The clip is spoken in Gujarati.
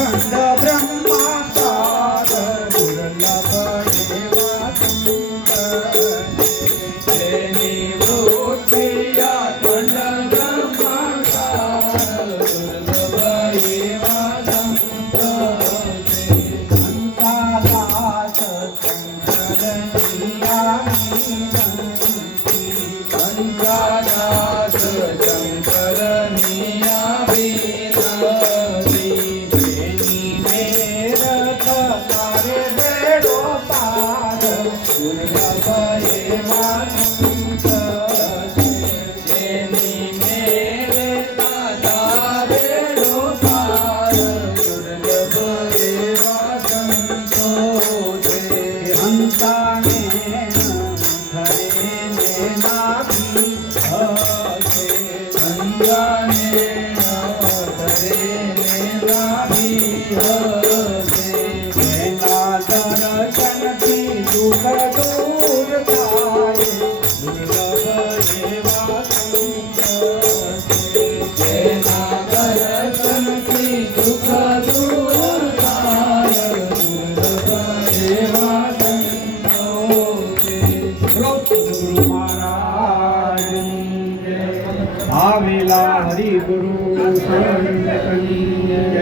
અખંડ બ્રહ્માકાર દુર્લભ એવા તેની વૃત્તિ અખંડ બ્રહ્માકાર દુર્લભ એવા સંતો છે. અંતાદાસ શંકરનિયામી અંકાદાસ શંકરનિયા વિનતી એની મેર તમારે બેડો પાર દુર્લભ એવા સંત તેની મેરે તારે પાર દુર્લભ એવા સંતો છે. હંતાને ધરે નાભી હશે અંગાને ધરે લાવી હશે. એના દર્શનથી દુઃખ દૂર થાય દુર્લભ એવા સંત તેના દર્શનથી દુઃખ દૂર થાય દુર્લભ એવા સંતો છે. ગુરુ મહારાજની જય. આવેલા હરિ ગુરુ સંતની જય.